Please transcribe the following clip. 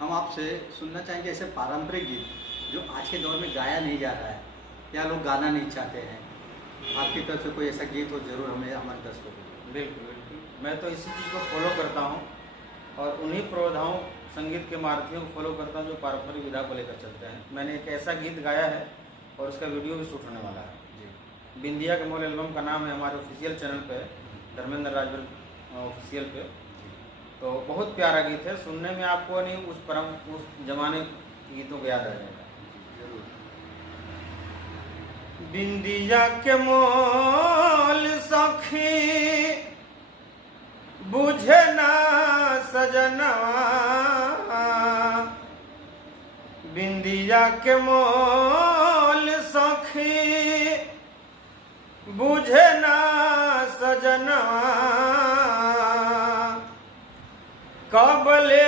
हम आपसे सुनना चाहेंगे ऐसे पारंपरिक गीत जो आज के दौर में गाया नहीं जा रहा है या लोग गाना नहीं चाहते हैं, आपकी तरफ से कोई ऐसा गीत हो जरूर हमें अमन दस्तों को। बिल्कुल बिल्कुल, मैं तो इसी चीज़ को फॉलो करता हूँ और उन्हीं प्रौधाओं संगीत के मार्गों को फॉलो करता हूँ जो पारंपरिक विधा को लेकर चलते हैं। मैंने एक ऐसा गीत गाया है और उसका वीडियो भी शूट होने वाला है जी। बिंदिया के मोल एल्बम का नाम है, हमारे ऑफिशियल चैनल पे, धर्मेंद्र राजभर ऑफिशियल पे। तो बहुत प्यारा गीत है, सुनने में आपको नहीं उस जमाने के गीतों को याद आ जाएगा। जरूर। बिंदिया के मोल सखी बुझे ना सजनवा, बिंदिया के मोल सखी बुझे ना सजनवा, कब ले